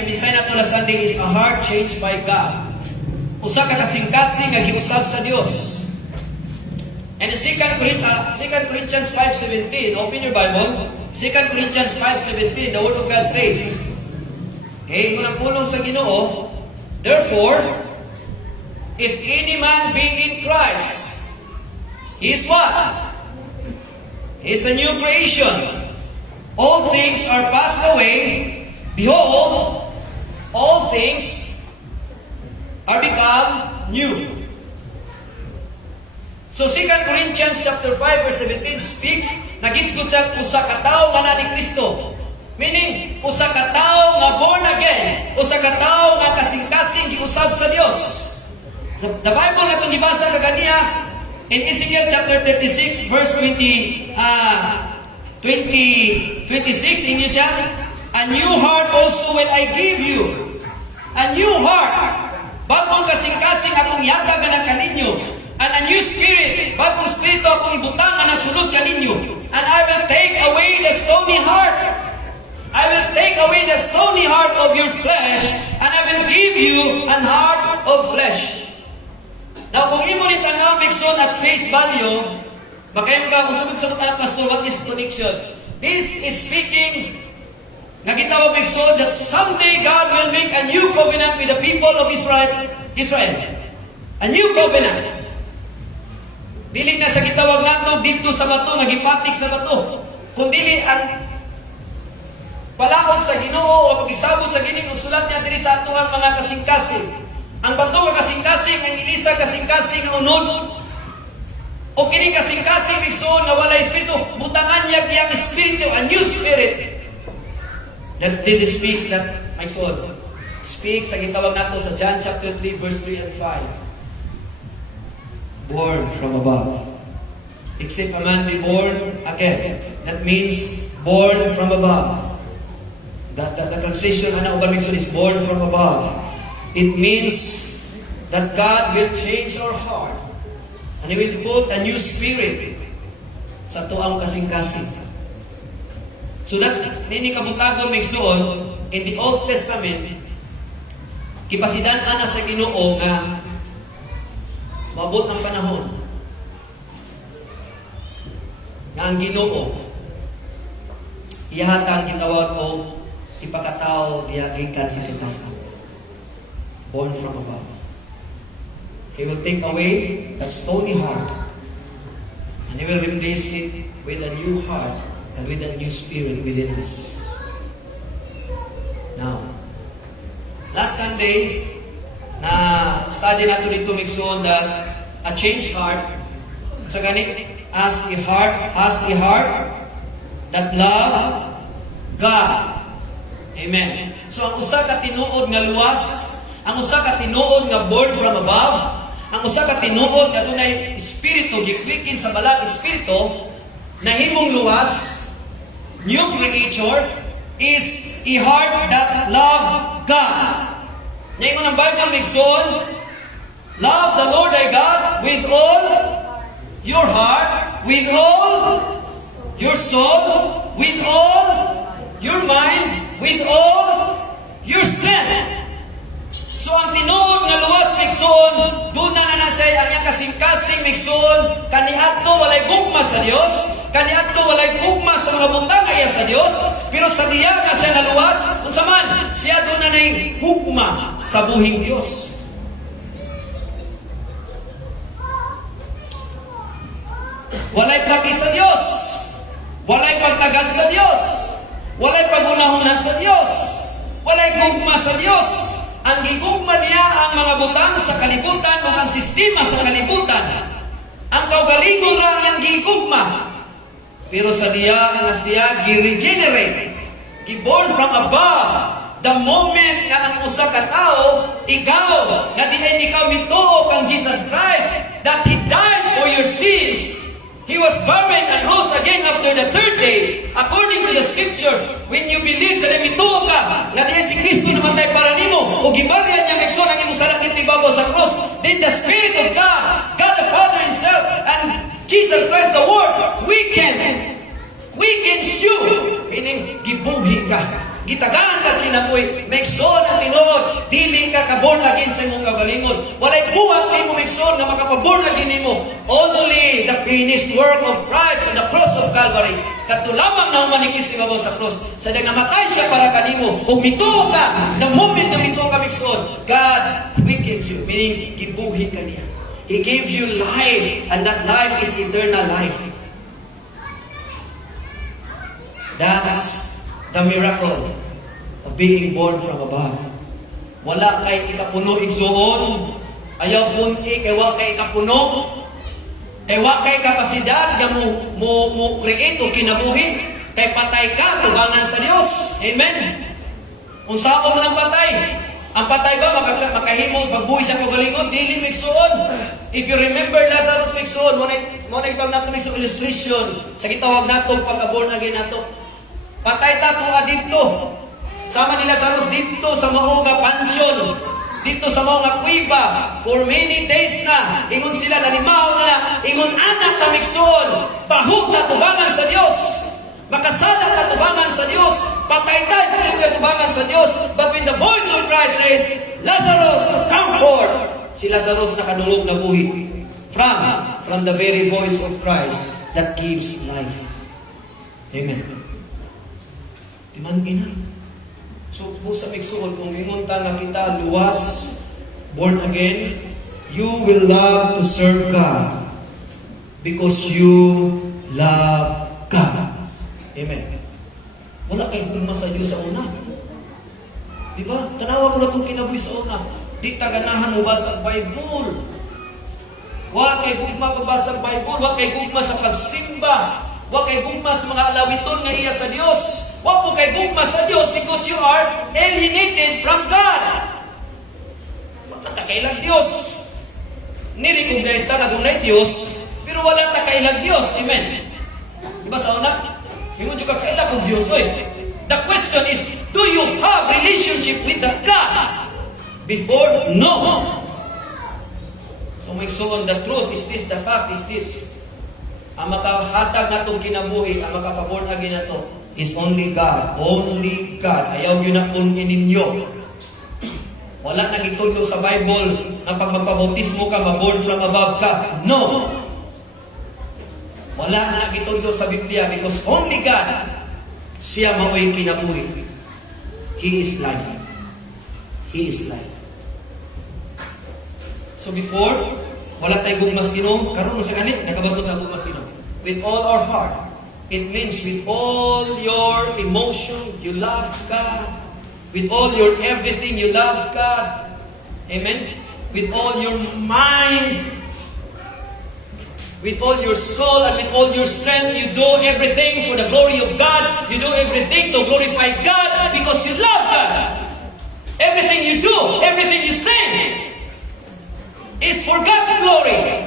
nga minsay nato last Sunday is a heart changed by God. Usa ka kasing-kasing nga giusab sa Dios. And in 2 Corinthians 5:17, open your Bible. 2 Corinthians 5:17, the Word of God says, okay, unang pulong sa Ginoo, therefore, if any man be in Christ, he is what? He is a new creation. All things are passed away. Behold, all things are become new. So 2 Corinthians chapter 5 verse 17 speaks, nagisgot sa usa ka tawo nga na ni Kristo. Meaning, usa ka tawo nga born again, usa ka tawo nga kasing-kasing giusab sa Dios. So, the Bible na itong ibasa kagania in Ezekiel chapter 36 verse 26 inyo siya, a new heart also will I give you. A new heart. Bagong kasing-kasing akong yatagan kaninyo. And a new spirit. Bagong spirito akong ibutangan na sunod kaninyo. And I will take away the stony heart. I will take away the stony heart of your flesh, and I will give you an heart of flesh. Now, kung imo ni tanaw bigson at face value, bakayon ka kung sagot-sagot na pastor, what is connection? This is speaking, nagitawag bigson that someday God will make a new covenant with the people of Israel. A new covenant. Dili na sa gitawag nato dito sa bato, nagipatik sa bato. Kung dili ang palaot sa Ginoo o pagigsabot sa Ginoo, usulat niya diri sa ato ang mga kasing-kasing. Ang bato ka kasing-kasing, ang ilisa kasing-kasing ang unod. O kini kasing-kasing bigsoon nga wala espiritu, butangan niya kiyang espiritu, a new spirit. This speaks that, my soul, speaks, ang itawag nato sa John chapter 3 verse 3 and 5. Born from above. Except a man be born again. That means born from above. The translation ana uban bigsoon is born from above. It means that God will change our heart and He will put a new spirit sa tuang kasing-kasing. So that nini kabutagon bigsoon in the Old Testament, kipasidan ana sa Ginoo nga maabot ng panahon nga ang Ginoo ihatag gitawag o ipakatao diya gikan sa kitasan. Born from above. He will take away that stony heart and He will replace it with a new heart and with a new spirit within us. Now, last Sunday, na study nato dito migsoon that a changed heart, so gani, as a heart that love God. Amen. So ang usa ka tinuod nga luwas, ang usa ka tinuod nga born from above, ang usa ka tinuod nga dunay espiritu gikwikin sa balang espiritu na himong luwas, new creature, is a heart that love God. Ngayon ang Bible migsoon, love the Lord thy God with all your heart, with all your soul, with all your mind, with all your strength. So ang tinuod nga luwas migsoon, doon na nanasay ang iyang kasing-kasing migsoon, kaniadto walay gugma sa Dios, kaniadto walay gugma sa mga butang nga iya sa Dios, pero sa diya nga siya naluwas, unsa man, siya doon na nay gugma sa buhing Dios. Walay pagi sa Dios, walay pagtagad sa Dios, walay pagunahunan sa Dios, walay gugma sa Dios. Ang gigugma niya ang mga butang sa kalibutan o ang sistema sa kalibutan. Ang kaugalingon ra ang gigugma. Pero sa diya nga siya gi-regenerate, giborn from above. The moment na ang usa ka tawo, ikaw, na diay ikaw mituo kang Jesus Christ, that He died for your sins. He was buried and rose again after the third day. According to the scriptures, when you believe sa mituo ka, na diyan si Kristo namatay para nimo, o gibaryan niya migsoon ang imong salat dito ibabaw sa cross, then the Spirit of God, God the Father Himself, and Jesus Christ the Word, weakens you. Meaning, gibuhi ka. Gitagaan ka nga kinabuhi. Maigsoon ang tinuod, dili ka ka-born again sa imong kagalingon. Walay buhat nimo maigsoon nga makapaborn again nimo. Only the finished work of Christ on the cross of Calvary. Kadto lamang na humanikis ni Babaw sa cross. Sa namatay siya para kanimo. Ug mituo ka, the moment na mituo ka maigsoon, God quickens you, meaning gibuhi ka niya. He gives you life, and that life is eternal life. That's the miracle of being born from above. Wala kay ikapuno igsuon, ayaw punti kay wa kay ikapuno, kay wa kay kapasidad nga mo create o kinabuhi, kay patay ka tubangan sa Dios. Amen. Unsaon man ang patay? Ang patay ba makahimo pagbuhi sa kagalingon dili migsuon. If you remember Lazarus migsuon, mo na itawag nato migsuon illustration sa gitawag nato pagka-born again nato. Patay ta tuwa dito. Sama ni Lazarus dito sa mao nga pansyon, dito sa mao nga kuiba for many days na. Ingon sila nanimaw na, ingon anak ta migsuon, bahug na tubangan sa Dios. Makasala ta tubangan sa Dios. Patay tayo sa tubangan sa Dios. But when the voice of Christ says, Lazarus, come forth, si Lazarus nakadungog na buhi. From the very voice of Christ that gives life. Amen. Timan-ina. So, po sa migsuon, kung ingunta nga kita luwas, born again, you will love to serve God because you love God. Amen. Wala kay gugma sa Diyos sa una. Diba? Tanawa mo na itong kinabuhi sa una. Di taganahan mo basa ang Bible. Wala kay gugma pabasa ang Bible. Wala kay gugma sa pagsimba. Wala kay gugma sa mga alawiton nga iya sa Diyos. Wala po kay gugma sa Diyos because you are alienated from God. Wala ta kailang Diyos. Nirecognize ta na dunay Diyos, pero wala ta kailang Diyos. Amen. Diba sa una? Hingon juga kailan kung Diyos, oy. The question is, do you have relationship with the God? Before, no. So, maigsuon, the truth is this, the fact is this. Ang makahatag na itong kinabuhi, ang makapaborn again na ito, is only God. Only God. Ayaw yun na kunin ninyo. Wala nang itulong sa Bible na pag magpabautismo ka, maborn from above ka. No. Wala na gitundo sa Biblia because only God, siya mao'y kinabuhi. He is life. He is life. So before, wala tayo gugmas Ginoo, karon sa kanit, nakabatot na gugmas Ginoo. With all our heart. It means with all your emotion, you love God. With all your everything, you love God. Amen? With all your mind, with all your soul and with all your strength, you do everything for the glory of God. You do everything to glorify God because you love God. Everything you do, everything you sing is for God's glory.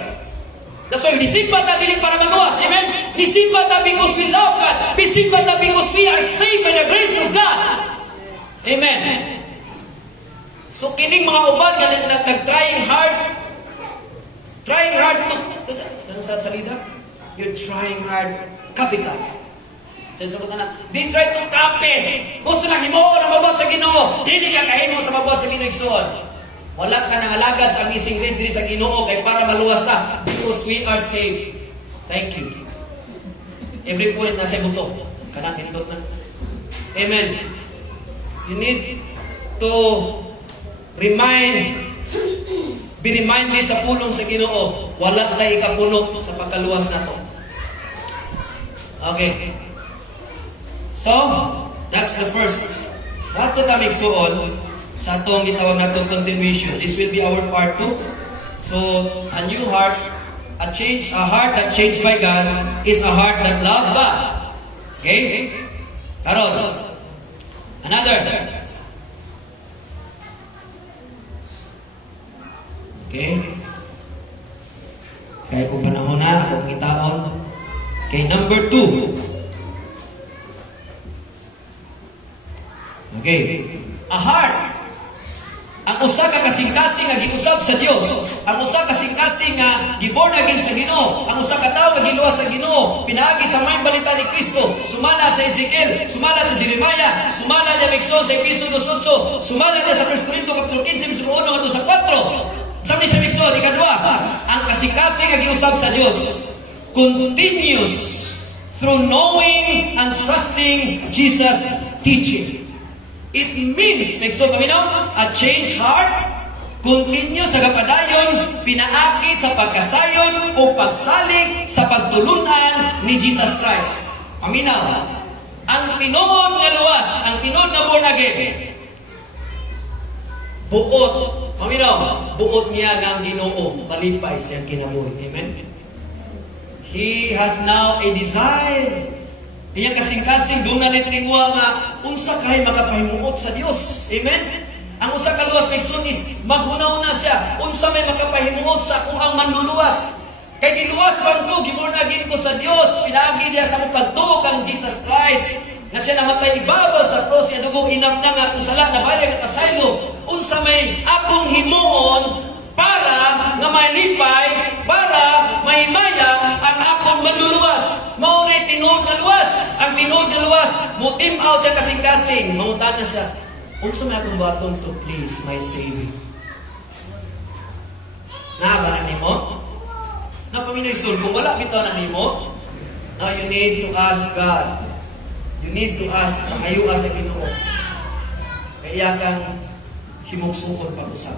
That's why nisimba ta dili para magawas. Amen? Nisimba ta because we love God. Nisimba ta because we are saved by the grace of God. Amen? So kining mga uban nga nag-trying hard to sa salida, you're trying hard, capital. Senso ko na, they try to copy. Gusto na himuon ang mabot sa Ginoo. Dili ka kahimo sa mabot sa Ginoo igsoon. Wala ka nang alagad sa amazing grace diri sa Ginoo kay para maluwas ta because we are saved. Thank you. Every point na sa buto, kanang hindot na. Amen. You need to be reminded sa pulong sa Ginoo, wala tayo ikapuno sa pagkaluwas na to. Okay. So, that's the first. Ato ta migsuon sa atong gitawag natong continuation. This will be our part 2. So, a new heart, a heart that changed by God is a heart that loves God. Okay? Karon. Another. Okay? Kaya kung panahon na, akong itaon. Okay, number 2. Okay. A heart Ang usa ka kasing-kasing nga giusab sa Dios, ang usa kasing-kasing nga giborn again sa Ginoo, ang usa ka tawo nga giluwas sa Ginoo, pinaagi sa may balita ni Kristo, sumala sa Ezekiel, sumala sa Jeremiah, sumala niya Migson sa Episo 2:8, sumala niya sa 1 Corinto kapitulo 15 verso 1 hangtod sa 4. Sabi sa Migson, ikadua, ang kasing-kasing nga giusab sa Dios continues through knowing and trusting Jesus' teaching. It means, Migson kami no, a changed heart, continuous nagapadayon, pinaaki sa pagkasayon o pagsalig sa pagtulunan ni Jesus Christ. Aminaw, ang tinuod nga luwas, ang tinuod na born again, buot, aminaw, buot niya nga ang Ginoo, palipay siyang kinabuhi. Amen? He has now a desire. Iyang kasing-kasing doon na nitingwa nga unsa kay makapahimuot sa Dios. Amen? Ang usa ka luwas Migson is maghunaw na siya. Unsa may makapahimuot sa akong manluluwas. Kay giluwas man ko, giborn again ko sa Dios. Pinaagi niya sa akong pagtuo kang Jesus Christ. Na siya namatay ibabaw sa cross, siya dugo inamnang ako sala na bayag at asaylo. Unsa may akong himuon para nga malipay, para mahimaya ang akong manluluwas. Maunay tinuod na luwas. Ang tinuod na luwas, mutimaw siya kasing-kasing. Mangutan na siya, unsa may akong baton to please my Savior. Nakaganan ni mo? Napaminoy soul, kung wala bitaw na ni mo, now you need to ask God. You need to ask, ayuha sa Ginoo. Kaya kang himugsukod pag-usap.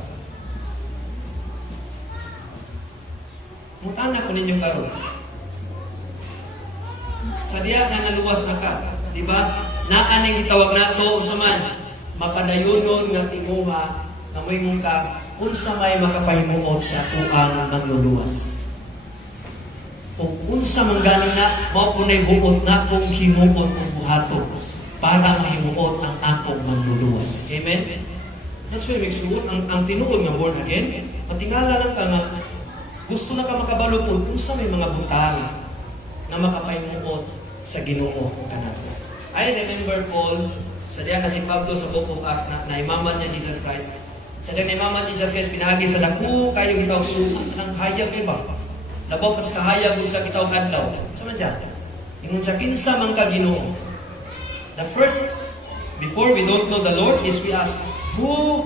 Mutana ko ninyo karon. Sa diya nga naluwas na ka, di ba? Naaning itawag nato unsa man mapadayonon nga tinguha na may ka unsa may makapahimuot sa tuang nagluluwas. O unsa man ganing na mao punay buot na kung himuot og buhaton para mahimuot ang akong manluluwas. Amen. That's why make sure ang tinuod nga born again, matingala lang ka nga gusto na ka makabalupod unsa may mga butang na makapahimuot sa Ginoo kanato. I remember Paul sa diya kasi Pablo sa Book of Acts na naimaman niya Jesus Christ. Sa diya naimaman niya Jesus Christ pinagi sa dako kayo gitawag suot ng hayag iba. Labaw pas kahayag sa gitawag adlaw. Sa man diyan. Ingon sa kinsa man ka Ginoo. The first before we don't know the Lord is we ask who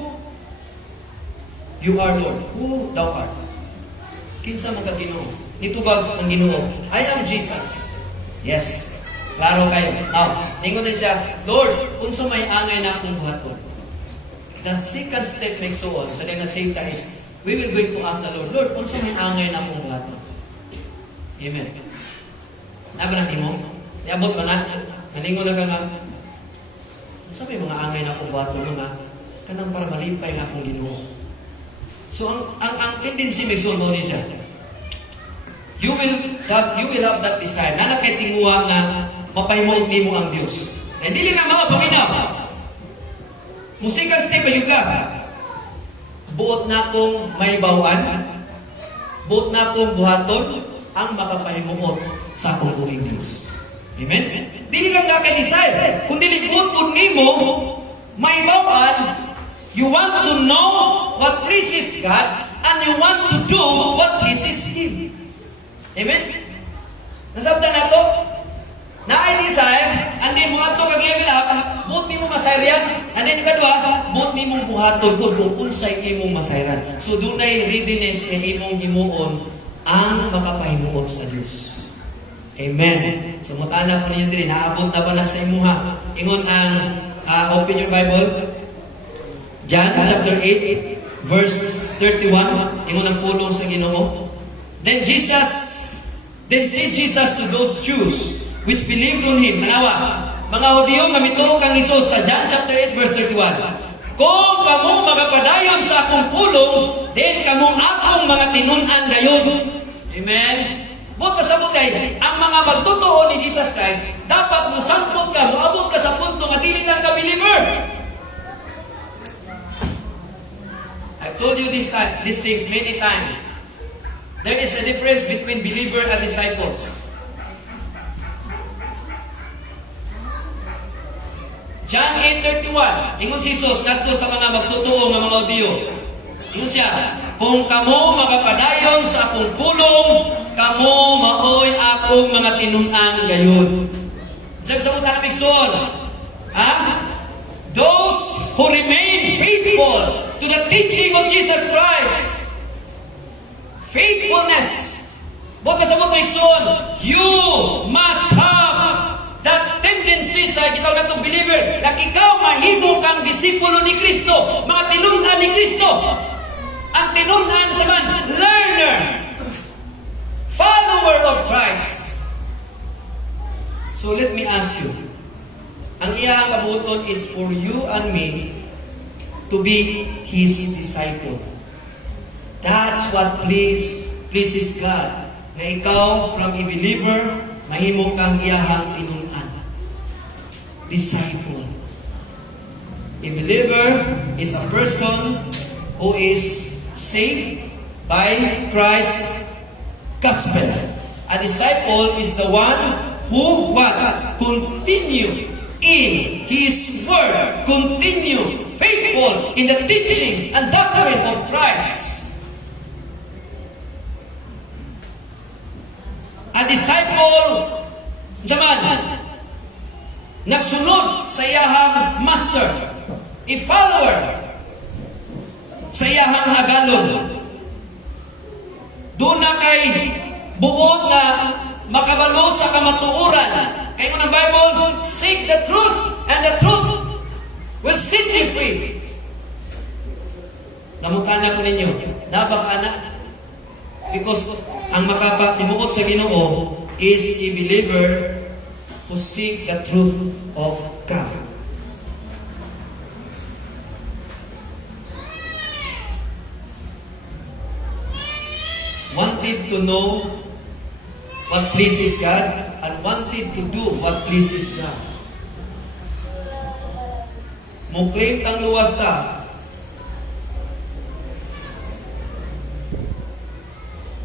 you are Lord, who thou art. Kinsa man ka Ginoo. Nitubag ang Ginoo. I am Jesus. Yes. Klaro kayo. Now, ningon din siya, Lord, unsa may angay na akong buhaton. The second step makes so on. So then the same time is, we will going to ask the Lord, Lord, unsa may angay na akong buhaton. Amen. Nabra mo? Iabot ba na? Naningon na ka nga, unsa may mga angay na akong buhaton nga, kanang para malipay nga akong Ginoo. So, ang tendency may so ni siya. You will have that desire. Nana kay tinguha nga mapahimuot nimo ang Dios. And dili na mao paminaw. Musikan step pa ka. Buot na kong may bawan. Buot na kong buhaton ang makapahimuot sa akong buhing Dios. Amen? Dili lang na kay desire. Kung dili buot nimo may bawan, you want to know what pleases God and you want to do what pleases Him. Amen? Nasabtan na to? Na-desire, and then mo ato kag-level up, buot ni mo masayran. And then ikadua, buot ni mong buhaton kung unsay imong masayran. So dunay readiness sa imong himuon ang makapahimuot sa Dios. Amen. So mutana ko ninyo diri, naabot na ba na sa imuha? Ingon ang open your Bible. John chapter 8 verse 31. Ingon ang pulong sa Ginoo. Then said Jesus to those Jews which believed on Him. Manawa, mga Hudyo nga mituo kang Hesus sa John chapter 8 verse 31. Kung kamo magapadayon sa akong pulong, then kamo akong mga tinun-an gayon. Amen. Buot kasabot kay ang mga magtotoo ni Jesus Christ, dapat mo sampot ka, moabot ka sa punto nga dili lang ka believer. I've told you these things many times. There is a difference between believer and disciples. John 8:31, ingon si Jesus ngadto sa mga magtotoo nga mga Claudio. Yun siya, kung kamo makapadayon sa akong pulong, kamo maoy akong mga tinun-an gayon. Diyan sa mga namigsoon, ha? Those who remain faithful to the teaching of Jesus Christ, faithfulness, buka sa mga namigsoon, you must have that tendency sa gitaw na itong believer na ikaw mahimo kang disipulo ni Kristo, mga tinun-an ni Kristo. Ang tinun-an sa man, learner, follower of Christ. So let me ask you, ang iyang kabuton is for you and me to be His disciple. That's what pleases God. Na ikaw, from a believer, mahimo kang iyahang tinun-an. Disciple. A believer is a person who is saved by Christ's gospel. A disciple is the one who what? Continue in His word. Continue faithful in the teaching and doctrine of Christ. A disciple, jaman, nagsunod sa iyahang master. A follower sa iyahang agalon. Doon na kay buod na makabalo sa kamatuoran. Kaya ng Bible, seek the truth, and the truth will set you free. Namutana ko ninyo, nabakana. Because ang makapatimuot sa Ginoo is a believer who seek the truth of God. Wanted to know what pleases God and wanted to do what pleases God. Mukling tang luwas ta,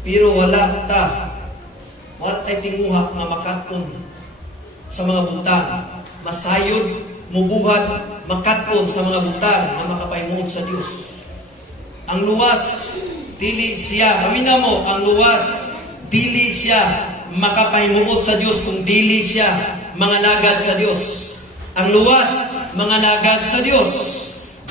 pero wala tayo tinguha nga makaton sa mga butang. Masayod, mubuhat, makaton sa mga butang na makapaymuot sa Diyos. Ang luwas, dili siya, amina mo, ang luwas, dili siya makapaymuot sa Diyos kung dili siya mga lagad sa Diyos. Ang luwas, mga lagad sa Diyos.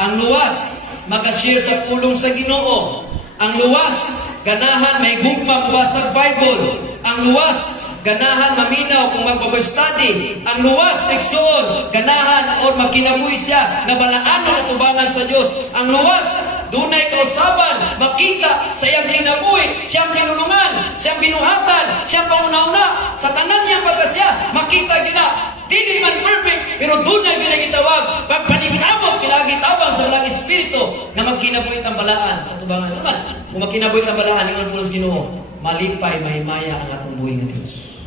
Ang luwas, makashare sa pulong sa Ginoo. Ang luwas, ganahan may gugma mabasa Bible. Ang luwas, ganahan maminaw kung magbaboy-study. Ang luwas, nagsuon, ganahan o magkinabuhi siya na balaanan at ubangan sa Diyos. Ang luwas, dunay kausaban, makita sa iyang kinabuhi, siyang pinulungan, siyang binuhatan, siyang pangunauna, sa tanan niyang pagkasya, makita gina. Dili man perfect, pero dunay ginagitawag. Pagpaningkamot, ginagitawag sa mga espiritu na magkinabuhi tambalaan sa tubangan naman. Kung magkinabuhi tambalaan, ingon po sa Ginoo, malipay, mahimaya ang atong buhay ng Diyos.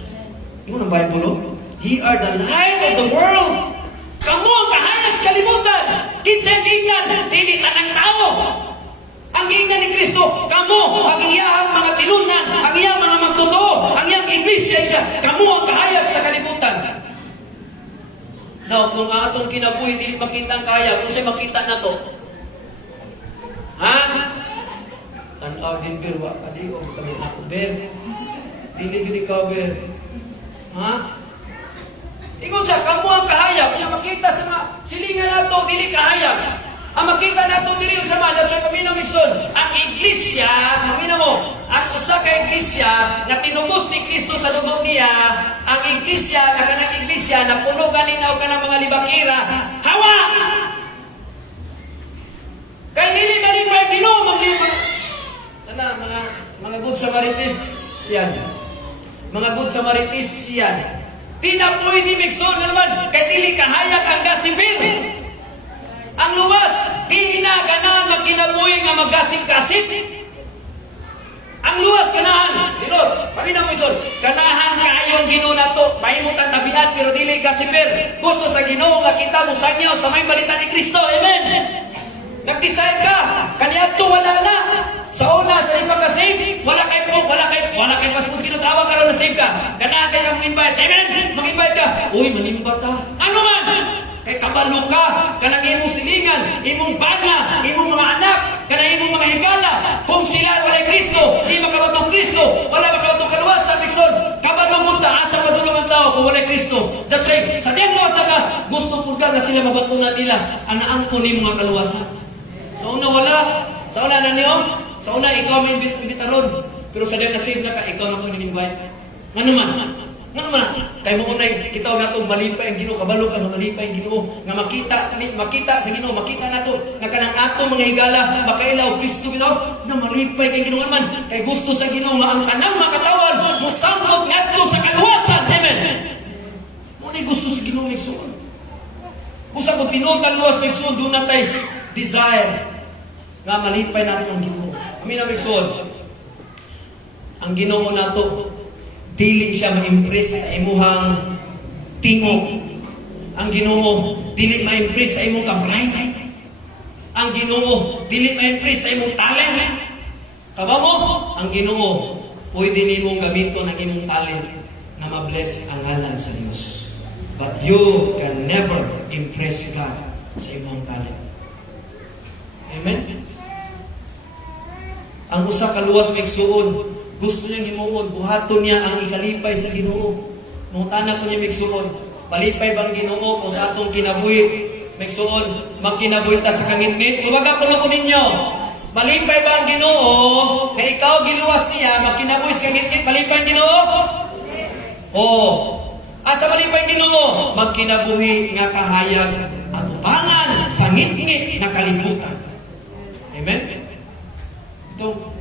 Ingon ang Bible, Ye are the light of the world. Kamu ang kahayag sa kalibutan. Kinsay ingnan, dili tanang tao. Ang ingnan ni Kristo, kamu ang iyahang mga tinunan, ang iyang mga magtotoo, ang iyang iglesia siya, kamu ang kahayag sa kalibutan. Now, kung ang atong kinabuhi, dili makita ang kahayag, kung siya makita na to, ha? Tanaw din girwa, kadi o sabi ako, Ben, dili ka, Ben. Ha? Ingon siya, kamu ang kahayag. Kaya makita sa mga silingan na to, dili kahayag. Ang makita na to, dili yung sama. That's why kami na mission. Ang iglesia, mamina mo, ang usa ka iglesia na tinubos ni Kristo sa dugo niya, ang iglesia, na kanang iglesia, na puno ganinaw ka ng mga libakira, hawa! Kaya dili malipay, Ginoo maglipay. Mga good Samarites yan. Mga good Samarites yan. Tinapoy ni Migson na naman, kay dili kahayag ang gasibir. Ang luwas, di na ganahan magkinabuhi nga maggasip-gasip. Ang luwas ganahan, dito, pamina mo Migson, ganahan kaayong Ginoo nato, mahimutan tabihan, pero dili gasibir. Gusto sa Ginoo nga kita mo sanyaw sa may balita ni Kristo, amen. Nag-decide ka, kaniadto wala na. Sa una, sa lima ka save, wala kay pasipos kinutawag ka rin na save ka. Ganahan kayo mag-invite. Amen? Mag-invite ka. Uy, manimba ta. Ano man? Kay kabalo ka, kanang imong silingan, imong bana, imong mga anak, Kristo. That's why, sa diyang luwas na ka, gusto po ka na sila mabatunan nila, ang naangko ni mga kaluwasan. Sa una wala, sa una na niyo, sa una ikaw may bitaron, pero sa diyang nasave na ka, ikaw na po in-invite. Nga naman, kay mo unay, kita na itong malipay ang Ginoo, kabalo ka na malipay ang Ginoo, nga makita sa Ginoo, makita na ito, nga kanang ato mga higala, makailaw, Kristo bitaw, na malipay kay Ginoo naman, kay gusto sa Ginoo, nga ang kanang mga katawan, musamot nga ito sa kaluwasan. Amen. Muna gusto sa Ginoo may suon. Kung sa kung pinutan luwas may suon, doon natay desire, nga malipay natin ang Ginoo. Kami na may suon. Ang Ginoo na ito, dili siya ma-impress sa imuhang tingog. Ang Ginoo dili ma-impress sa imong kabray. Ang Ginoo dili ma-impress sa imong talent. Kabamo, ang Ginoo pwede nimong gamiton ang imong talent na ma-bless ang ngalan sa Dios. But you can never impress God sa imong talent. Amen. Ang usa ka luwas may suon, gusto niyang himuon, buhaton niya ang ikalipay sa Ginoo. Nung tanak ko niya migsuon, palipay bang Ginoo kung sa atong kinabuhi, migsuon, magkinabuhi ta sa kangitngit. Uwaga ko na po ninyo, malipay ba ang Ginoo, kaya ikaw giluwas niya, magkinabuhi sa kangitngit, malipay ang Ginoo? Oo. Asa malipay ang Ginoo? Magkinabuhi nga kahayag at upangan sa ngitngit na kalibutan. Amen? Ito,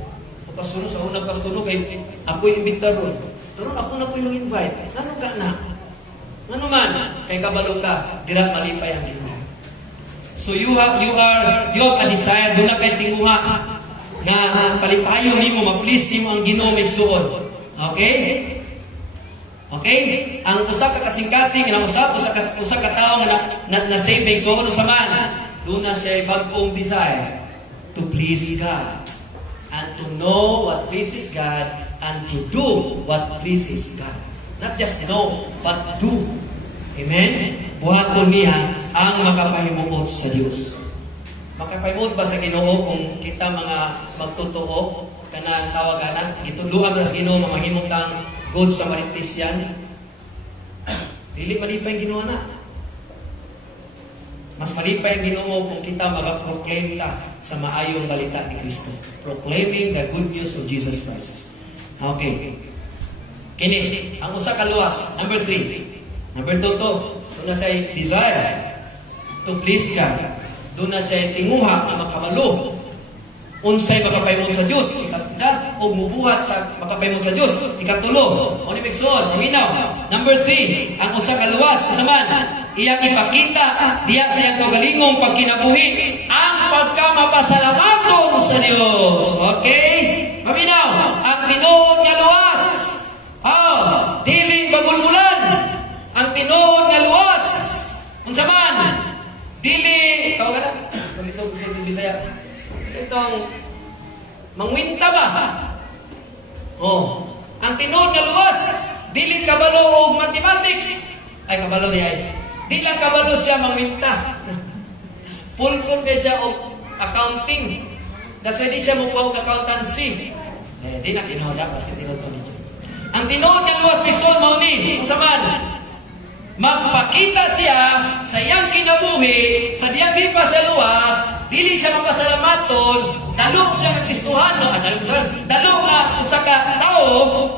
pastono sa unang pastono kay ako'y imbitaron. Pero ako na po yung invite. Ano ka na? Ano man? Kay kabalo ka, dira malipay ang Ginoo. So you have a desire, doon na kay tinguha na palipayo nimo, ma-please nimo ang Ginoo migsuon. Okay? Okay? Ang usa ka kasing-kasing na usa ka tawo na save migsuon sa man. Doon na siya bag-ong desire to please God. And to know what pleases God, and to do what pleases God. Not just know, but do. Amen? Buhaton niya ang makapahimuot sa Diyos. Makapahimuot ba sa Ginoo kung kita mga magtotoo, kanang tawagan, ituluan sa Ginoo, mamahimot ang good Samaritan? Dili malipay ang Ginoo na. Mas malipay ang Ginoo kung kita mag-proclaim ta sa maayong balita ni Kristo. Proclaiming the good news of Jesus Christ. Okay. Kini, ang usa ka luwas, number 3. Number 2 to, doon na siya desire to please God. Doon na siya tinguha na makabalo. Unsay makapahimon sa Dios, ikatja, o mubuhat sa makapahimon sa Dios, ikatulo. O ni Mixon, maminaw. Number 3, ang usa ka luwas, usaman, iyang ipakita diya siyang kagalingong pagkinabuhi ang pagkamapasalamaton sa Dios. Okay? Maminaw, ang tinuod nga luwas. Dili bagulbulan. Ang tinuod nga luwas. Unsaman? Dili, tawag ka na? Pag-isog sa Bisaya. Itong mangwinta ba? Ang tinuod nga luwas, dili kabalo og mathematics. Ay, kabalo niya ay. Di lang kabalo siya mangwinta. Pulpul kay siya og accounting. That's why di siya mukuha og accountancy. Di na kinahula kasi tinuod niya. Ang tinuod nga luwas ni Sol Mauni, kung saman, magpakita siya sa iyang kinabuhi, sa diyan pa sa luwas, dili siya mapasalamaton, dalog siya ng Kristohano, dalog na usa ka tao,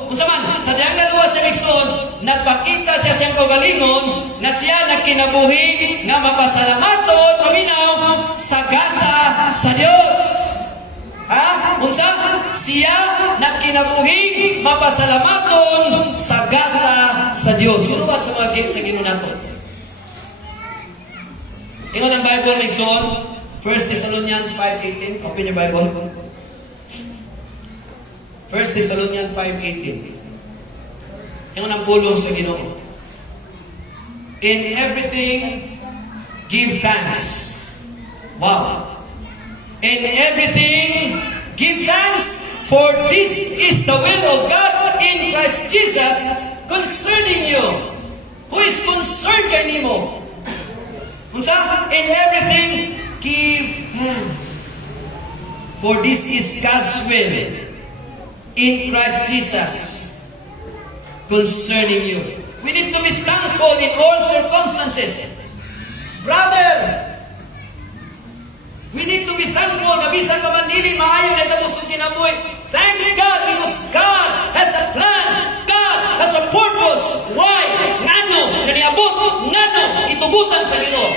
kung saman, sa diyan nga luwas sa Mixon, nagpakita siya sa iyang kagalingon, na siya nagkinabuhi, nga mapasalamaton, paminaw, sa gasa sa Dios. Unsa? Siya nagkinabuhi, mapasalamaton sa gasa sa Dios. Ano ba sa mga sa Ginoo nato? Ingon ang Bible Mixon, 1 Thessalonians 5:18. Open your Bible. 1 Thessalonians 5:18. Ingon ang pulong sa Ginoo. In everything, give thanks. Wow. In everything, give thanks, for this is the will of God in Christ Jesus concerning you. Who is concerned kay nimo? Unsa? In everything, give thanks. For this is God's will in Christ Jesus concerning you. We need to be thankful in all circumstances. Brother, we need to be thankful na bisan ka man dili maayo na tapos ang kinabuhi. Thank God because God has a plan. God has a purpose. Why? Ngano? Naniabot? Ngano? Itugutan sa Ginoo.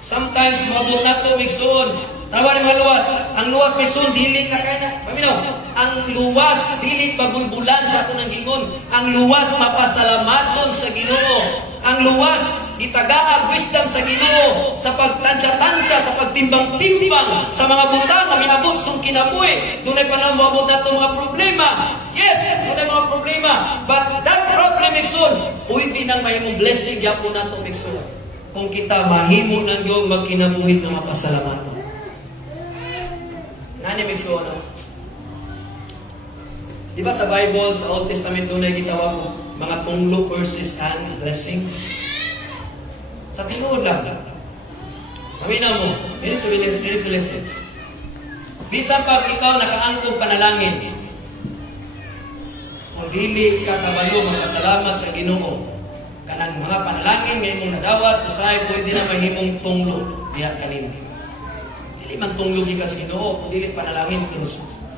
Sometimes mabot na ito, Migsoon. Tawa ng mga luwas. Ang luwas, Migsoon, dili ka kaya na. Paminaw, ang luwas, dili pagulbulan sa ito ng Gingon. Ang luwas, mapasalamaton sa Ginoo. Ang luwas, itagaag wisdom sa Ginoo, sa pagtansya-tansya, sa pagtimbang-timbang, sa mga butang na miabot itong kinabuhi. Doon ay panahon mabot na itong mga problema. Yes, doon ay mga problema. But that problem, Migsoon, pwede nang mahimong blessing yapo na ito, Migsoon. Kung kita mahimo ng Diyos magkinabuhi ng mga pasalamatan. Nani, Migsoon, no? Di ba sa Bible, sa Old Testament, doon ay gitawag mo mga tunglo, curses, and blessings? Sa tinuod lang. Kamina mo, dili to listen. Bisan pag ikaw nakaangkog panalangin, kung dili ka kabalo, magpasalamat sa Ginoo, kanang mga panalangin ngayon mong nadawat, usay, pwede na mahimong tunglo diya kanin. Dili man tunglo gikan sa Ginoo, kung dili panalangin,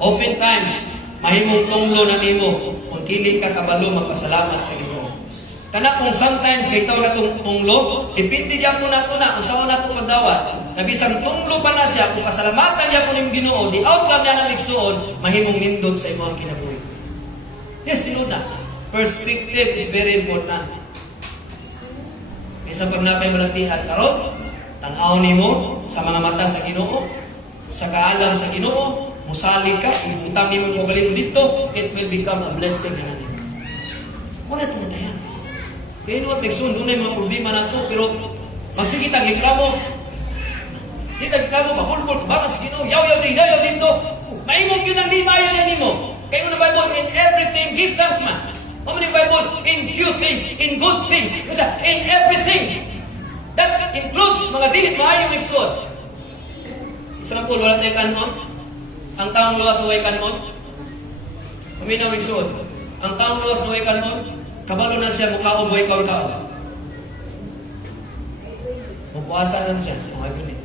oftentimes, mahimong tunglo na nimo kung dili ka kabalo magpasalamat sa Ginoo. Kana kung sometimes kay taw na tunglo, depende diyan ko nato na kung saan nato magdawat. Nabisang tunglo pa na siya kung pasalamatan niya ko ning Ginoo, di outcome na namigsuon, mahimong nindot sa imong kinabuhi. Yes, tinud na. Perspective is very important. Isa pag napay malatihan karon, tan-aw nimo sa mga mata sa Ginoo, sa kaalam sa Ginoo, musalig ka, ibutang nimo yung magaling dito, it will become a blessing na nimo. Wala ito na yan. Kaya inuwat, Migsoon, doon na yung mga problema na ito, pero magsige tagreklamo. Sige tagreklamo, makulbol, bakit si Ginoo, yaw dito. Maimog yun ang di maayo na nimo. Kaya yung Bible, in everything, give thanks man. Ano yung Bible? In few things, in good things, in everything. That includes mga dilit maayo, Migsoon. Isa lang po, wala tayo kanon. Ang taong luwas na way kanon, paminaw Migsoon. Ang taong luwas na way kanon, kabalo na siya mukha o buhay kaon-kaon. Pupuasa na siya, mga ganit.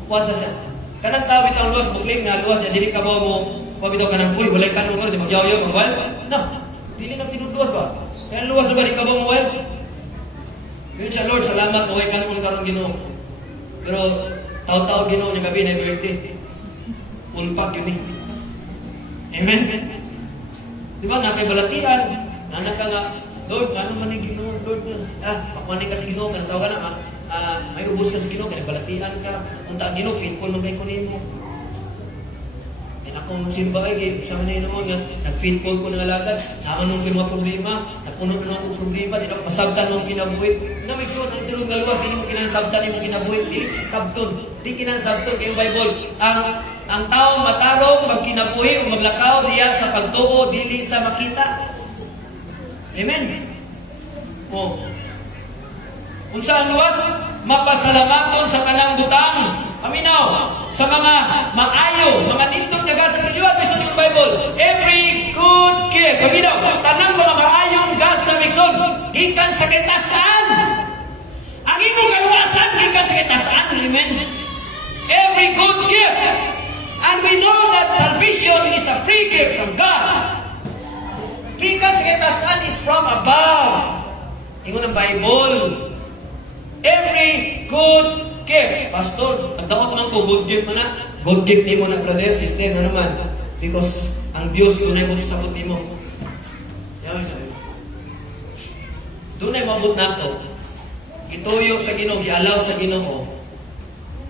Pupuasa siya. Kanang tawit ang luwas, bukling na luwas niya, dili ka ba mo, pabitaw ka ng, uy, walay kanon ko, di magyaw-yaw, magwal. No, dili na tinudluwas ba? Kaya luwas ba, di ka ba mo wal? Yun siya, Lord, salamat, buhay kanon karong Ginoo. Pero, tao-tao Ginoo niya gabi na birthday. Ulpak yun eh. Amen? Di ba, nakay balatian. Nanak ka nga, Lord, ano man yung Ginoo? Lord, pakuhanin ka sa Ginoo. Kanang tao ka na, may ubos ka sa Ginoo. Kaya balatian ka. Puntaan Ginoo, faithful mo kay kunin mo. Kaya akong simba ay, isang na yun nga, nag-faithful ko ng alagad. Nakanong ko yung mga problema. Nagpuno ko ng problema. Di na masabtan mo kinabuhi. Na Migsoon, ang tinong galuwas, di mo kinasabtan yung kinabuhi. Di sabton. Di kinasabton kayong Bible. Ang taong matarong, magkinabuhi o maglakaw diya sa pagtuo, dili sa makita. Amen? O. Kung saan luwas, mapasalamaton sa kanang butang. Aminaw, sa mga maayo, mga nindot na gasa sa Diyos, Migsoon yung Bible. Every good gift. Aminaw, tanang mga maayong gasa, Migsoon, gikan sa kitasan. Ang inyong kaluwasan, gikan sa kitasan. Amen? Every good gift. And we know that salvation is a free gift from God. Gikan sa kitasan is from above. Ingon ang Bible. Every good gift. Pastor, nagdakot man ko, good gift mo na. Good gift mo na, brother, sister, na naman. Because ang Diyos, doon ay mabot sa buti mo. Yan, sabi. Doon ay mabot na ito. Ituyo sa Ginoo, gialaw sa Ginoo.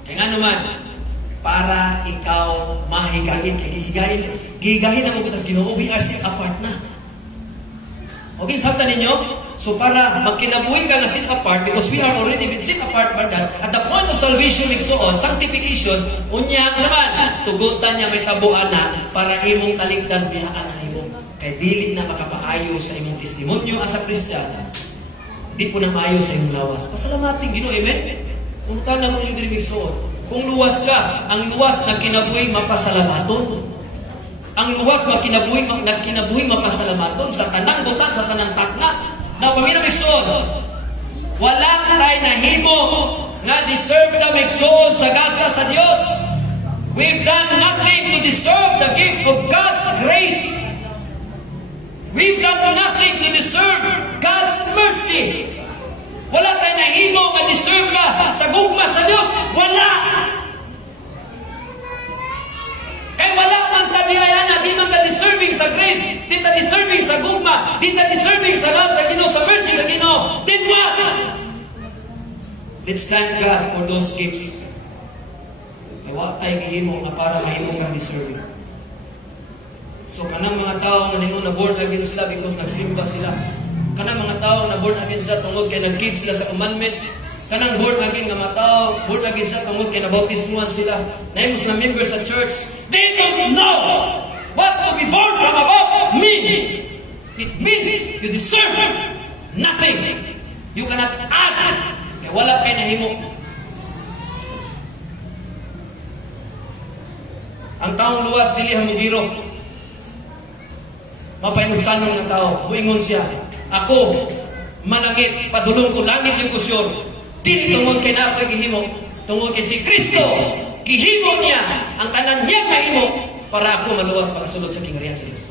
Kaya nga naman, para ikaw mahigain. Gihigahin na mo kita sa Ginoo, we are set apart na. Okay, sabta ninyo? So para magkinabuhi ka na set apart, because we are already been set apart by God, at the point of salvation, Migsoon, sanctification, unya naman, tugutan niya may tabuan na para imong taligdan biyaan na imo. Kaya dili na makapaayo sa imong testimonyo as a Christian. Di po na maayo sa imong lawas. Pasalamating Ginoo, amen? Kung tanang mo yung Migsoon, kung luwas ka, ang luwas na kinabuhi, mapasalamaton. ang luwas nagkinabuhi mapasalamaton sa tanang butan, sa tanang takna. Na pamina migsoon, walang tayo nahimo nga deserve ta migsoon sa gasa sa Dios. We've done nothing to deserve the gift of God's grace. We've done nothing to deserve God's mercy. Wala tayo nahimo nga deserve ka sa gugma sa Dios. Wala! Kaya wala man tabiyayana, di man ta deserving sa grace, di ta deserving sa gugma, di ta deserving sa love sa Ginoo, sa mercy sa Ginoo. Then what? Let's thank God for those gifts. Kaya wala tayo gihimo nga para mahimo kang deserving. So kanang mga tao na ningon na born again sila because nagsimba sila. Kanang mga tao na born again sila tungod kay nag-keep sila sa commandments. Kanang born again nga mga tao, born again sila tungod kay nabautismuhan sila. Naimos na members sa church. They don't know what to be born from above means. It means you deserve nothing. You cannot add. Kaya wala kayo nahimo. Ang taong luwas dili hamugiro. Mapainugsanon ng tao, muingon siya, ako, malangit, padulong ko langit yung kusyon. Dili tungod kay na ako gihimo, tungod kay si Kristo, gihimo niya, ang tanan niya mahimo, para ako maluwas para sulod sa kingharian sa Diyos.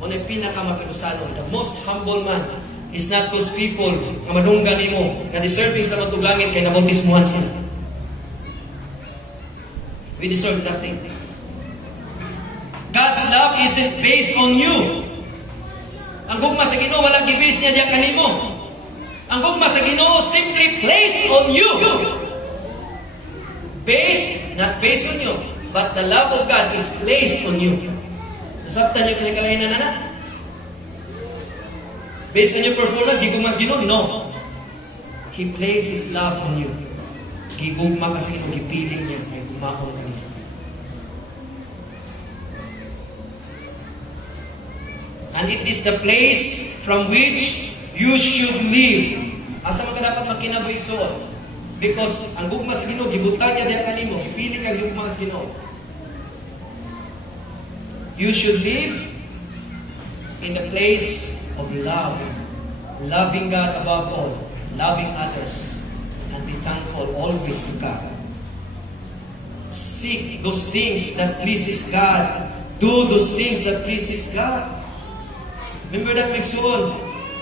Muna yung pinakamapinusanon, the most humble man is not those people na madunggan nimo, na deserving sa matug langit kay nabautismuhan sila. We deserve nothing. God's love isn't based on you. Ang gugma sa Ginoo walang gibis niya diyan kanimo. Ang gugma sa Ginoo simply placed on you. Not based on you, but the love of God is placed on you. Nasabtan niyo kinakalahinan na? Based on your performance, gigugma sa Ginoo? No. He placed His love on you. Gigugma kasi Ginoo, gipiling niya, may gumaon ka niya. And it is the place from which you should live. Asa man ka dapat magkinabuhi suot? Because ang gugma sa Ginoo gibutan niya diha kanimo, pili ka gugma sa Ginoo. You should live in the place of love, loving God above all, loving others, and be thankful always to God. Seek those things that pleases God. Do those things that pleases God. Remember that, Migsoon?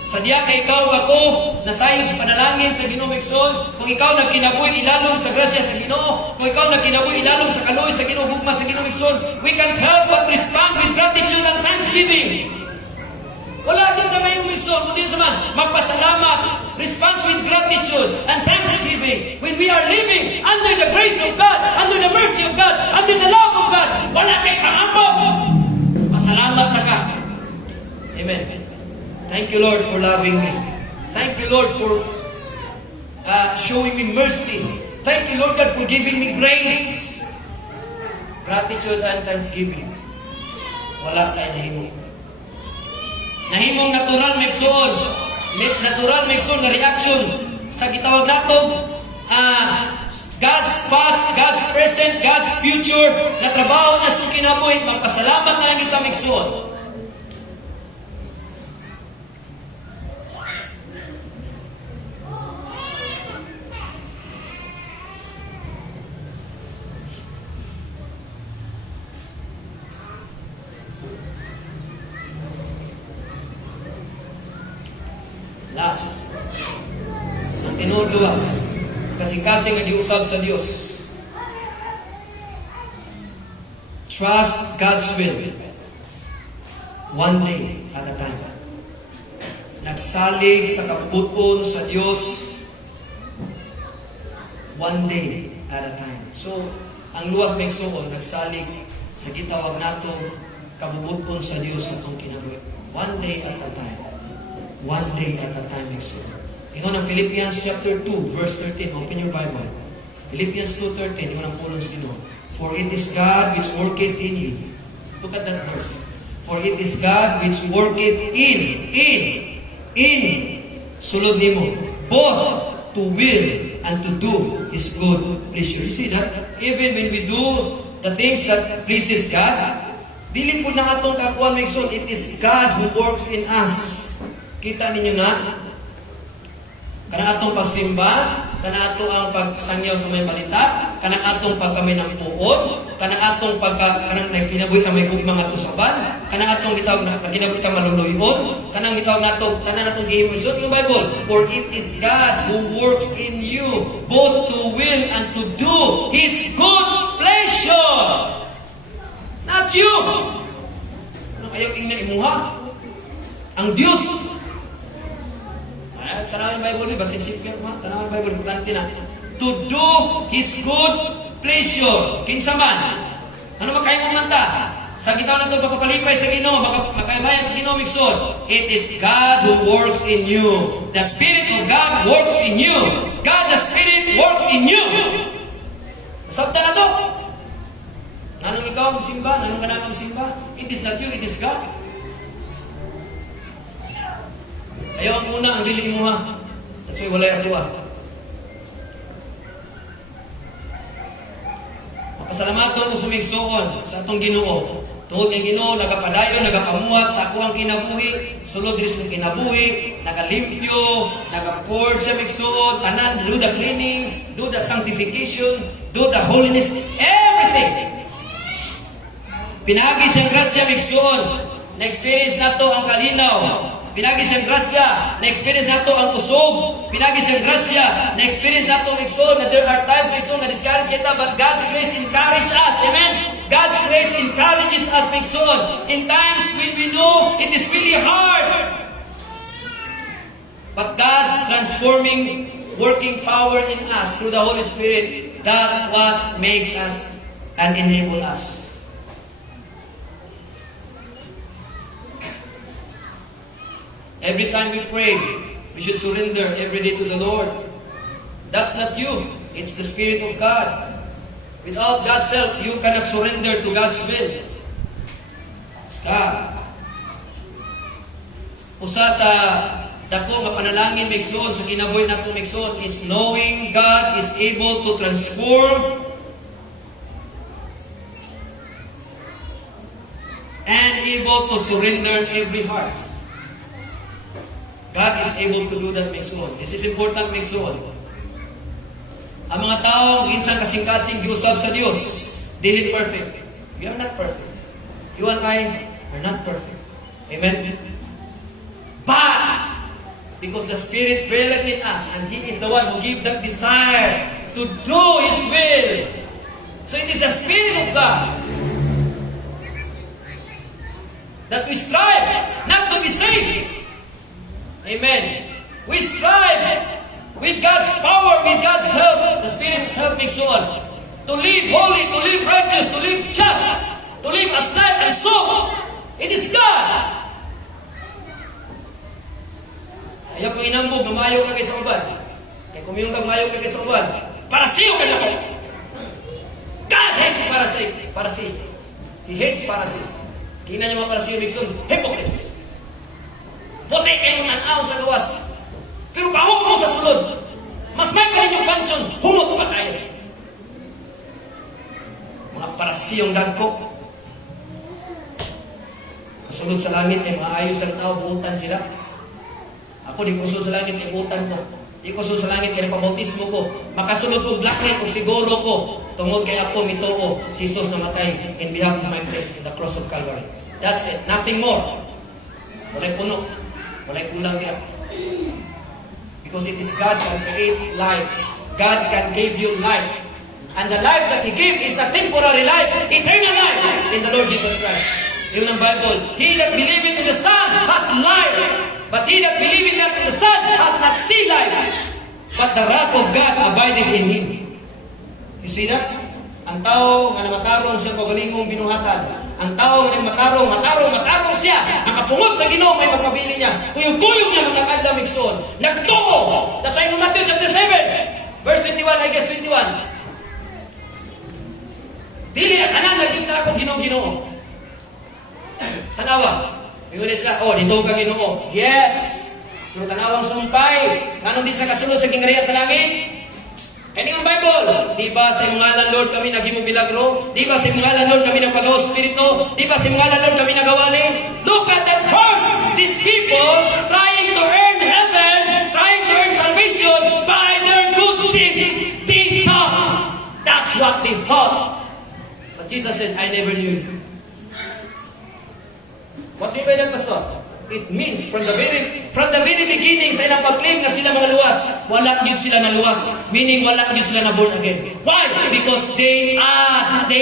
Sa diya kay ikaw ako, nasayo sa panalangin sa Ginoo, Migsoon. Kung ikaw nagkinabuhi ilalom sa grasya sa Ginoo, kung ikaw nagkinabuhi ilalom sa kaloy sa Ginoo, hugma sa Ginoo, Migsoon, we can help but respond with gratitude and thanksgiving. Wala din na ngayong Migsoon, kundi sa man, magpasalamat, response with gratitude and thanksgiving. When we are living under the grace of God, under the mercy of God, under the love of God, wala kay pangambog. Pasalamat na ka. Amen. Thank you, Lord, for loving me. Thank you, Lord, for showing me mercy. Thank you, Lord God, for giving me grace. Gratitude and thanksgiving. Wala tayo nahimong. Nahimong natural Migsoon. Natural Migsoon na reaction sa gitawag nato God's past, God's present, God's future na trabaho na sa kinabuhi. Magpasalamat na lang kita Migsoon. Last, ang tinuduwas, kasing-kasing nga giusab sa Dios. Trust God's will. One day at a time. Nagsalig sa kabuton sa Dios. One day at a time. So, ang luwas may suon, nagsalig sa gitawag nato kabubuton sa Dios sa itong kinabuhi. One day at a time. One day at a time, Migsoon. Ingon ang Philippians chapter 2, verse 13. Open your Bible. Philippians 2:13. Ingon ang pulong Ginoo. For it is God which worketh in you. Look at that verse. For it is God which worketh in sulod nimo, both to will and to do His good pleasure. You see that? Even when we do the things that pleases God, Dili po na atong kakuan maigsoon, it is God who works in us. Kita ninyo na? Kanang atong pagsimba, kanang ato ang pagsangyaw sa may balita, kanang atong pagkamay ng puod, kanang atong kanang kinabuhi ka may gugmang ato saban, kanang atong gitawag na kinabuhi ka maluluyon, kanang gitawag nato tanan atong gihimo isod yung Bible. For it is God who works in you both to will and to do His good pleasure. Not you. Ano ayaw ina imuha? Ang Diyos. Tanawin Bible, basin sikir ma. Tanawin Bible, importante na. To do His good pleasure. Kinsa man. Ano makain mo manta? Sa gitaw na ito, kapapalipay sa Ginoo, makaibayan sa Ginoo, Mixon. It is God who works in you. The Spirit of God works in you. God, the Spirit, works in you. Nasabta na ito. Nanong ikaw ang simba? Nanong ka na ang simba? It is not you, it is God. Ayaw ang una, ang dili mo ha. Kasi walay ang duwa. Mapasalamat ko sumigsoon sa atong Ginoo. Tuhod ng Ginoo, nagapadayon, nagapamuhat sa ako ang kinabuhi, sulod rin sa kinabuhi, nagalimpyo, nagapurge sa migsoon, tanan, do the cleaning, do the sanctification, do the holiness, everything. Pinagi siyang grasya migsoon. Na-experience na to ang kalinaw. Pinagi siyang grasya, na-experience nato ang usog. Pinagi siyang grasya, na-experience nato ang ikson, na there are times ikson na discourage kita, but God's grace encourages us. Amen? God's grace encourages us ikson. In times when we know it is really hard. But God's transforming, working power in us through the Holy Spirit, that what makes us and enable us. Every time we pray, we should surrender every day to the Lord. That's not you. It's the Spirit of God. Without God's help, you cannot surrender to God's will. It's God. Usa sa dako nga panalangin migsoon sa kinabuhi nato migsoon is knowing God is able to transform and able to surrender every heart. God is able to do that migsoon. This is important migsoon. Ang mga tao minsan kasing-kasing giusab sa Dios, dili perfect. We are not perfect. You and I are not perfect. Amen. But because the Spirit dwelleth in us, and He is the one who gives that desire to do His will. So it is the Spirit of God that we strive not to be saved. Amen. We strive with God's power, with God's help. The Spirit help me so on. To live holy, to live righteous, to live just, to live as light and soul. It is God. Ayaw kong inambog, mamayo ka kayo sa uban. Kaya kumiyong kang mayo ka kayo sa uban. Para siyo ka na ko. God hates parasite. He hates parasites. Kina niyo mga parasiyo, Nixon, hypocrites. Puti kayo nanaw sa gawas. Pero kahong mo sa sulod. Mas may ka ninyong pansyon, humot pa tayo. Mga parasiyong dagko. Kasunod sa langit, may mga ayos ang tao, buutan sila. Ako, di kusunod sa langit, may buutan ko. Di kusunod sa langit, kaya pabautismo ko. Makasunod ko black light, kung siguro ko. Tungod kay ako, mitoo, si Jesus namatay in behalf of my place in the cross of Calvary. That's it. Nothing more. Walay puno. Walay kulang niya. Because it is God can create life. God can give you life. And the life that He gave is not temporary life, eternal life in the Lord Jesus Christ. Yun ang Bible. He that believeth in the Son hath life. But he that believeth not in the Son hath not seen life. But the wrath of God abideth in him. You see that? Ang tao nga namatarong siya pagalingong binuhatan. Ang tao nga matarong siya. Nakapungod sa Ginoo may magpabili niya. Tuyog-tuyog niya mga kadlamig son. Nagtuo. That's why in Matthew chapter 7, verse 21, I guess 21. Dili at anan naging akong Ginoo. Tanawa. Ingon sila, dito ka Ginoo. Yes. Pero tanawang sumpay. Nganong di sa kasunod sa kingraya sa langit? Kani ang Bible, di ba sa imong ngalan Lord kami naghimo milagro? Di ba sa imong ngalan Lord kami nagpagawa sa Espiritu? Di ba sa imong ngalan Lord kami nagawali? Look at that verse! These people trying to earn heaven, trying to earn salvation by their good deeds. They thought that's what they thought. But Jesus said, I never knew you. What do you mean by that, Pastor? It means from the very beginning sa ilang pag-claim na sila mga luwas, wala yun sila na luwas. Meaning wala yun sila na born again. Why? Because they add.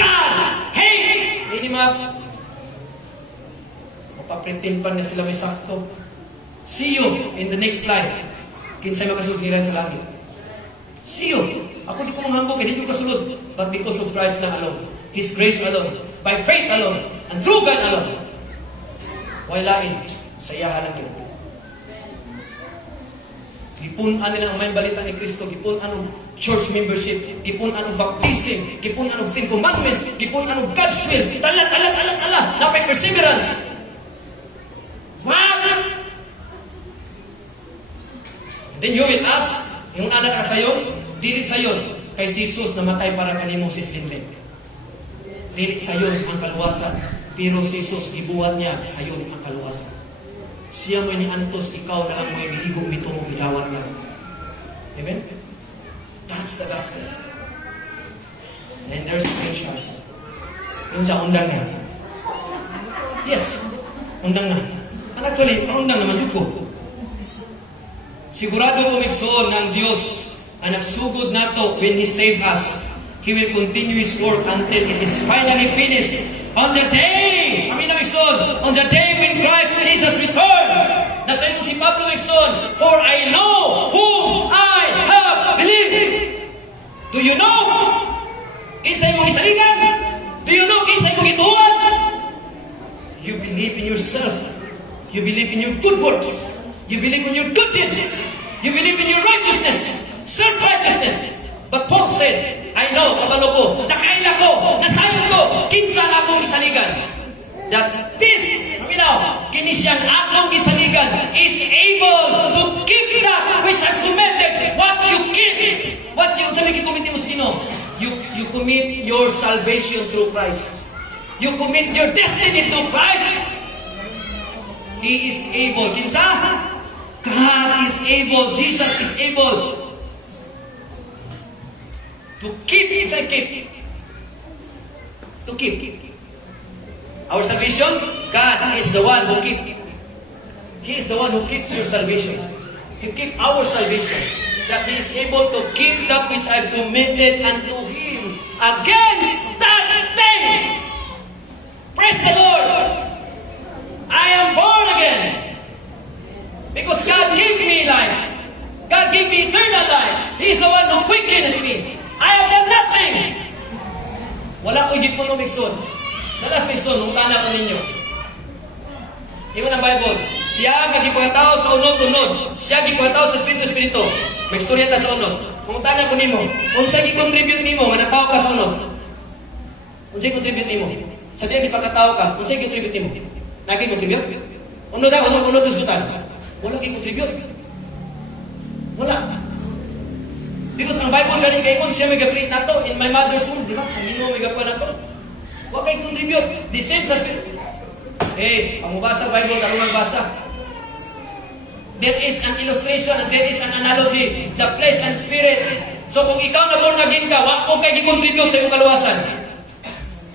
God hates. Hindi mapaprintin pa na sila may sakto. See you in the next life. Kinsay makasusiran sa langit. See you. Ako di ko manghambog, hindi ko kasulod. But because of Christ na alone. His grace alone. By faith alone. And through God alone. Walain. Sayahan lang yun. Gipunan nila ang may balita ni Kristo. Gipunan ang church membership. Gipunan ang baptism. Gipunan ang 10 commandments. Gipunan ang God's will. Talat. Napay perseverance. What? Then you will ask, yung anak ka sayo, dili sayo, kay Jesus namatay para kanimo sis Linlin. Dili sayo ang kaluwasan, pero si Jesus ibuhat niya sayo ang kaluwasan. Siya may niantos, ikaw na ang may bihigong bitong bilawan niya. Amen? That's the gospel. And there's potential. Yung sa undang niya. Yes, undang na. And actually, undang naman ko. Sigurado po migsoon ng Diyos ang nagsugod nato when He saved us. He will continue His work until it is finally finished. On the day, amin na migsoon, on the day when Christ Jesus returns, nasa ito si Pablo migsoon, for I know whom I have believed. Do you know? Kinsay mong isaligan? Do you know kinsay mong ituan? You believe in yourself. You believe in your good works. You believe in your good deeds. You believe in your righteousness, self-righteousness. But Paul said, I know, kabalo ko, nakaila ko, nasayang ko, kinsa na akong isaligan. That this, kini siyang akong isaligan is able to keep that which I've committed. What you keep, what you, sabi kikomit mo sino? You commit your salvation through Christ. You commit your destiny to Christ. He is able. Kinsa? God is able. Jesus is able to keep. To keep. Our salvation, God is the one who keeps. He is the one who keeps your salvation. He keeps our salvation. That He is able to keep that which I've committed unto Him against that thing. Praise the Lord. I am born again. Because God gave me life. God gave me eternal life. He is the one who quickened me. I have done nothing. Wala ko higit mo lumikson. Dalas mikson, nung tana ko ninyo. Iwan ang Bible. Siya gipagkatao sa unod-unod. Siya gipagkatao sa Espiritu-Espiritu. May istorya ta sa unod. Kung tana ko nimo, kung siya gi-contribute nimo, nga natao ka sa unod. Kung siya contribute nimo, sa diya gipagkatao ka, kung siya gi-contribute nimo, nagi-contribute? Unod ako, unod usgutan. Wala gi-contribute. Wala. Because ang Bible galing kay kung siya may ga-create nato in my mother's womb, di ba? Ang ino may ga-pa nato. Wala kay contribute. The same sa Spirit. Ang mabasa Bible, karong magbasa. There is an illustration and there is an analogy. The flesh and spirit. So kung ikaw na born again ka, wala ko kay gi-contribute sa iyong kaluwasan.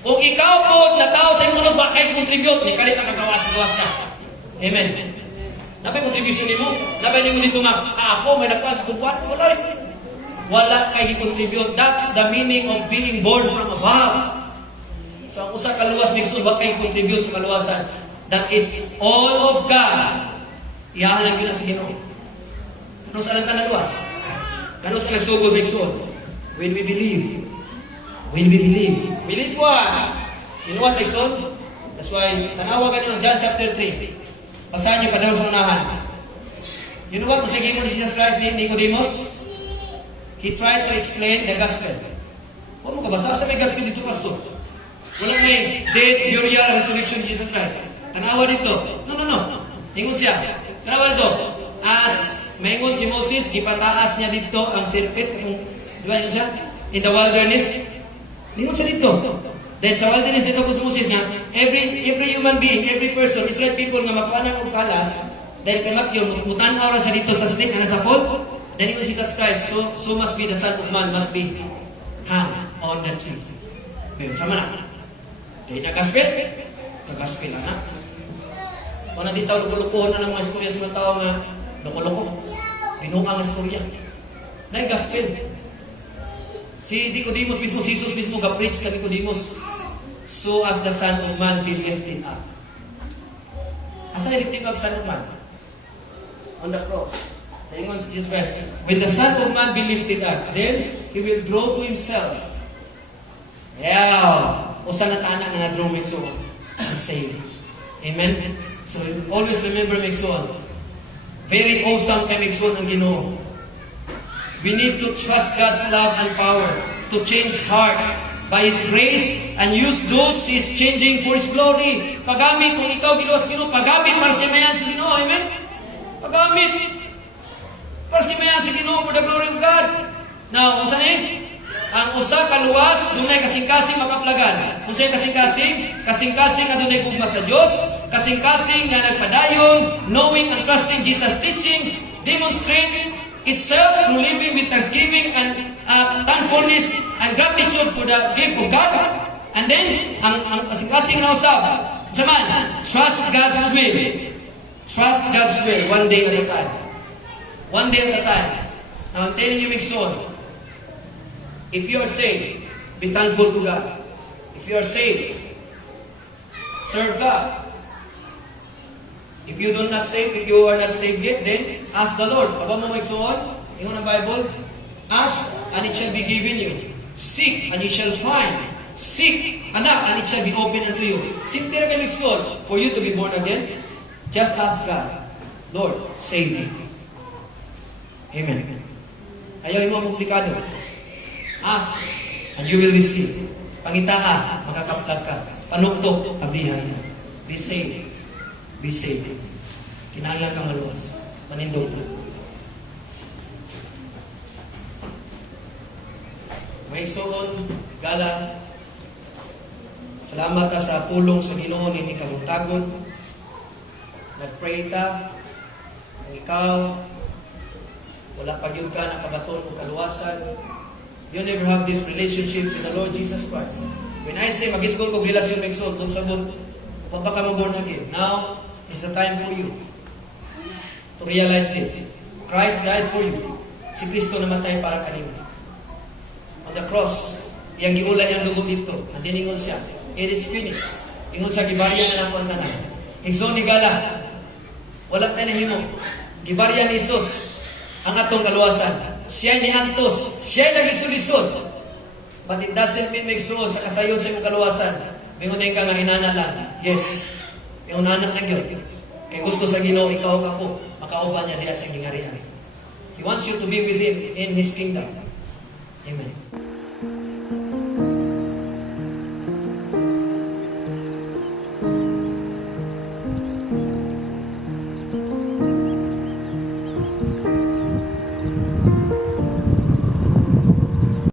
Kung ikaw po na tao sa iyong unod, wala kay gi-contribute, may kalit ang kagawas ka. Amen. Napay contribution ni mo? Napay ni mo dito nga, ako may nagpaan sa kumpuan? Wala kay gi-contribute. That's the meaning of being born from above. So ang usa kaluwas ni Sul, wala kay contribute sa kaluwasan. That is all of God. Iyahan lang yun sa Ginoo. Ano sa lang ka naluwas? Ano sa lang sugod ni Sul? When we believe. When we believe. Believe what? You know what, Sul? That's why, tanawa ka nyo John chapter 3. Basahan nyo pa daw sa unahan. You know what? Kung sige mo ni Jesus Christ ni Nicodemus, he tried to explain the gospel. Huwag mo ka basa sa may gospel dito, Pastor. Walang may death, burial, and resurrection of Jesus Christ. Tanawa dito. No. Ingon siya. Tanawa dito. As maingon si Moses, gipataas niya dito ang serpent, di ba yun siya? In the wilderness. Lingon siya dito. Then sa wilderness dito po si Moses niya, every human being, every person, Israel people nga makuanan og kalas, dahil kay Matthew, mutanaw ra siya dito sa snake na nasa pot, then even Jesus Christ, so must be the Son of Man, must be hung on the tree. Pero sama na. Dahil nagaspil, kagaspil na. Kung natitaw, lukulukuhan na ng mga istorya sa mga tao nga, lukuluko. Binuang istorya. Na yung gaspil. Si Nicodemus mismo, si Jesus mismo, ga-preach ka Nicodemus. So as the Son of Man be lifted up. Asa lifting up Son of Man? On the cross. Ingon Jesus Christ, when the Son of Man be lifted up, then He will draw to Himself. Yeah. O sa natana na na-draw Meksoon. Save. Amen? So always remember Meksoon. Very awesome kay Meksoon ang Ginoo. We need to trust God's love and power to change hearts by His grace and use those He is changing for His glory. Pagamit kung ikaw giluwas Ginoo, pagamit para sa mayan sa Ginoo. Amen? Pagamit. Para sa mayan sa Ginoo for the glory of God. Now, kung saan ang usa ka luwas, dunay kasing-kasing makaplagan. Kung sa'yo kasing-kasing nga dunay gugma sa Diyos, kasing-kasing nga nagpadayon, knowing and trusting Jesus' teaching, demonstrate itself through living with thanksgiving and thankfulness and gratitude for the gift of God. And then, ang kasing-kasing na usap, saman, trust God's will. Trust God's will, one day at a time. One day at a time. Now, I'm telling you, Meksoon, if you are saved, be thankful to God. If you are saved, serve God. If you are not saved yet, then ask the Lord. Aba mo Meksoon, ingon ang Bible, ask and it shall be given you. Seek and you shall find. Seek, anak, and it shall be open unto you. Simple ra kay Meksoon, for you to be born again, just ask God, Lord, save me. Amen. Ayaw mo komplikado. Ask, and you will receive. Pangitaan, makakaptag ka. Panuktok, ablihan mo. Be saved. Be saved. Kinahanglan kang maluwas. Manindong ko. Meksoon, Gala, salamat ka sa pulong sa Ginoo ni Kamutagon. Nag-pray ta. Kung ikaw, wala pa yun ka nakabaton o kaluwasan, you never have this relationship with the Lord Jesus Christ. When I say, mag-iskol kong relasyon Meksoon, kung sabon, huwag pa ka mag-born again. Now is the time for you to realize this. Christ died for you. Si Kristo namatay para kanino. On the cross, iyang giulan niyang dugo dito. At diningon siya, it is finished. Ingon siya, gibarya na nakuha na. Meksoon ni Gala, wala tayo na himo. Gibarya ni Jesus ang atong kaluwasan. Siya ni Antos, siya nag-isulisod. But it doesn't mean Meksoon sa kasayon sa imong kaluwasan. Mingunay ka nga hinana lang. Yes, yung nanak na yun. Kaya gusto sa Ginoo, ikaw ako, makauban niya diya sa gingarihan. He wants you to be with Him in His kingdom. Amen.